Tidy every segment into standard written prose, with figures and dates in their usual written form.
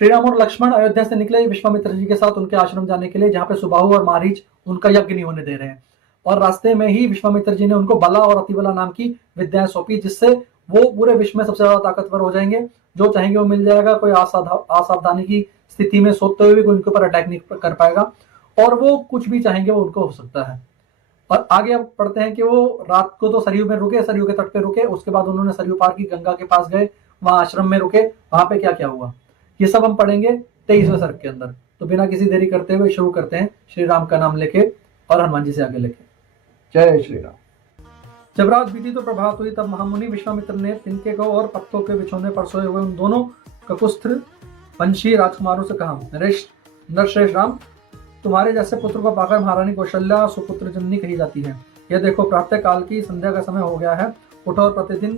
श्री राम और लक्ष्मण अयोध्या से निकले विश्वामित्र जी के साथ उनके आश्रम जाने के लिए, जहां पे सुबाहु और मारीच उनका यज्ञ नहीं होने दे रहे हैं। और रास्ते में ही विश्वामित्र जी ने उनको बला और अतिबला नाम की विद्याएं सौंपी, जिससे वो पूरे विश्व में सबसे ज्यादा ताकतवर हो जाएंगे। जो चाहेंगे वो मिल जाएगा। कोई असावधानी की स्थिति में सोते हुए भी कोई उनके ऊपर अटैक नहीं कर पाएगा, और वो कुछ भी चाहेंगे वो उनको हो सकता है। और आगे अब पढ़ते हैं कि वो रात को तो सरयू में रुके, सरयू के तट पे रुके। उसके बाद उन्होंने सरयू पार की, गंगा के पास गए, वहां आश्रम में रुके। वहां पे क्या क्या हुआ ये सब हम पढ़ेंगे 23वें सर्ग के अंदर। तो बिना किसी देरी करते हुए शुरू करते हैं श्री राम का नाम लेके और हनुमान जी से आगे लेके। जय श्री राम। जब रात बीती तो प्रभात हुई, तब महामुनि विश्वामित्र ने तिनके को और पत्तों के बिछौने पर सोए हुए उन दोनों ककुस्त्र वंशी राजकुमारों से कहा, नरश्रेष्ठ राम, तुम्हारे जैसे पुत्र को पाकर महारानी कौशल्या सुपुत्र जननी कही जाती है। यह देखो, प्रातः काल की संध्या का समय हो गया है। उठो और प्रतिदिन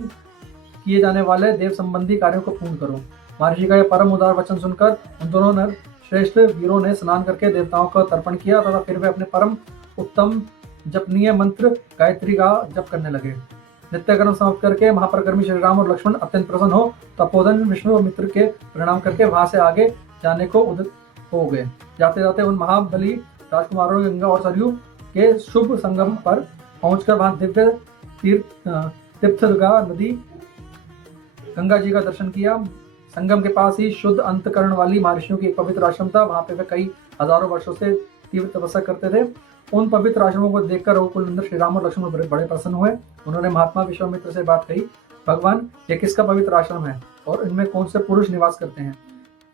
किए जाने वाले देव संबंधी कार्यों को पूर्ण करो। महर्षि का यह परम उदार वचन सुनकर उन दोनों नर श्रेष्ठ वीरों ने स्नान करके देवताओं का तर्पण किया तथा फिर वे अपने परम उत्तम जपनीय मंत्र गायत्री का जप करने लगे। नित्य कर्म समाप्त करके महापराक्रमी श्री राम और लक्ष्मण अत्यंत प्रसन्न हो तपोधन विष्णु और मित्र के प्रणाम करके वहां से आगे जाने को उदित हो गए। जाते जाते उन महाबली राजकुमारों ने गंगा और सरयू के शुभ संगम पर पहुंचकर वहां दिव्य तीर्थगंगा नदी गंगा जी का दर्शन किया। संगम के पास ही शुद्ध अंतकरण वाली महर्षियों की एक पवित्र आश्रम था। वहां पे वे कई हजारों वर्षों से तीव्र तपस्या करते थे। उन पवित्र आश्रमों को देखकर रघुकुलनंदन श्री राम और लक्ष्मण बड़े प्रसन्न हुए। उन्होंने महात्मा विश्वामित्र से बात कही, भगवान, ये किसका पवित्र आश्रम है और इनमें कौन से पुरुष निवास करते हैं?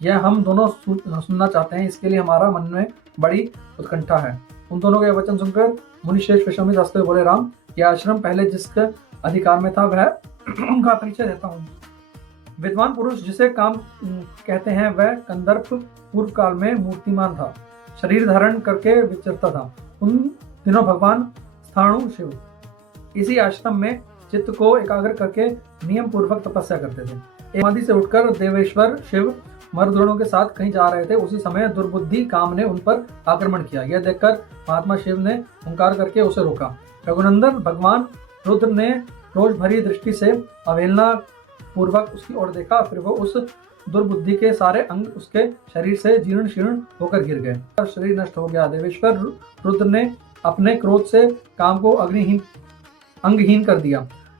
यह हम दोनों सुनना चाहते हैं। इसके लिए हमारा मन में बड़ी उत्कंठा है। उन दोनों के वचन सुनकर मुनिश्रेष्ठ विश्वामित्र हंसते हुए बोले, राम, यह आश्रम पहले जिसके अधिकार में था वह उनका परिचय देता हूँ। विद्वान पुरुष जिसे काम कहते हैं वह कंदर्प पूर्व काल में मूर्तिमान था, शरीर धारण करके विचरता था। उन दिनों भगवान स्थाणु शिव इसी आश्रम में चित्त को एकाग्र करके नियम पूर्वक तपस्या करते थे। समाधि से उठकर देवेश्वर शिव मरुद्गणों के साथ कहीं जा रहे थे। उसी समय दुर्बुद्धि काम ने उन पर आक्रमण किया। यह देखकर महात्मा शिव ने हुंकार करके उसे रोका। रघुनंदन भगवान रुद्र ने रोष भरी दृष्टि से अवहेलना पूर्वक उसकी ओर देखा। फिर वो उस दुर्बुद्धि के सारे अंग उसके शरीर से जीर्ण शीर्ण होकर गिर गए। शरीर नष्ट हो गया। देवेश्वर रुद्र ने अपने क्रोध से काम को अंगहीन कर दिया।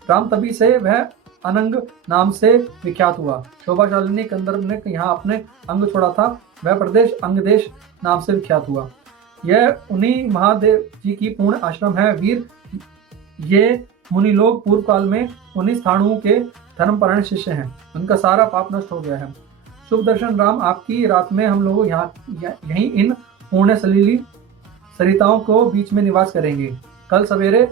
राम तभी से वह अनंग नाम से विख्यात हुआ। शोभाशालिनी कंदर्प ने यहाँ अपने अंग छोड़ा था। वह प्रदेश अंगदेश नाम से विख्यात हुआ। यह उन्हीं महादेव जी की पूर्ण आश्रम है। वीर, ये मुनि लोग पूर्व काल में उन्हीं स्थाणुओं के धर्मपरायण शिष्य हैं। उनका सारा पाप नष्ट हो गया है। शुभ दर्शन राम, आपकी रात में हम लोग यहीं इन पुण्य सलीली सरिताओं को बीच में निवास करेंगे। कल सवेरे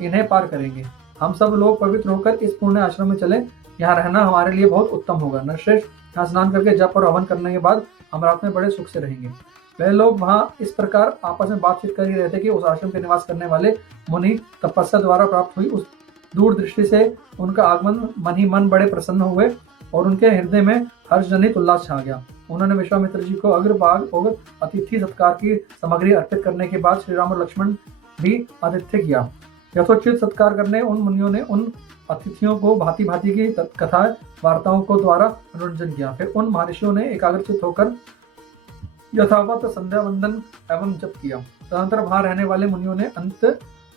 इन्हें पार करेंगे। हम सब लोग पवित्र होकर इस पुण्य आश्रम में चले। यहाँ रहना हमारे लिए बहुत उत्तम होगा। नरश्रेष्ठ, यहाँ स्नान करके जप और हवन करने के बाद हम रात में बड़े सुख से रहेंगे। वह लोग वहाँ इस प्रकार आपस में बातचीत कर ही रहे थे कि उस आश्रम के निवास करने वाले मुनि तपस्या द्वारा प्राप्त हुई उस दूर दृष्टि से उनका आगमन मन ही मन बड़े प्रसन्न हुए और उनके हृदय में हर्षजनित उल्लास छा गया। उन्होंने विश्वामित्र जी को अग्रभाग और अतिथि सत्कार की सामग्री अर्पित करने के बाद श्री राम और लक्ष्मण भी आतिथ्य किया। यथोचित सत्कार करने उन मुनियों ने उन अतिथियों को भांति भांति की कथा वार्ताओं को द्वारा मनोरंजन किया। फिर उन महर्षियों ने एकाग्रचित होकर यथावत संध्या वंदन एवं जप किया। तदनंतर वहां रहने वाले मुनियों ने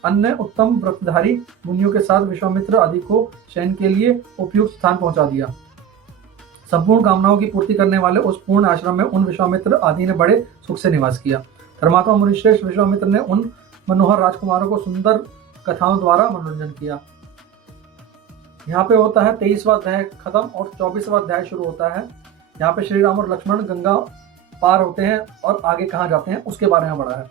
अन्य उत्तम व्रतधारी मुनियों के साथ विश्वामित्र आदि को शयन के लिए उपयुक्त स्थान पहुंचा दिया। संपूर्ण कामनाओं की पूर्ति करने वाले उस पूर्ण आश्रम में उन विश्वामित्र आदि ने बड़े सुख से निवास किया। धर्मात्मा मुनिश्रेष्ठ विश्वामित्र ने उन मनोहर राजकुमारों को सुंदर कथाओं द्वारा मनोरंजन किया। यहाँ पे होता है 23वां अध्याय खत्म और 24वां अध्याय शुरू होता है। यहाँ पे श्री राम और लक्ष्मण गंगा पार होते हैं और आगे कहाँ जाते हैं उसके बारे में पढ़ा है।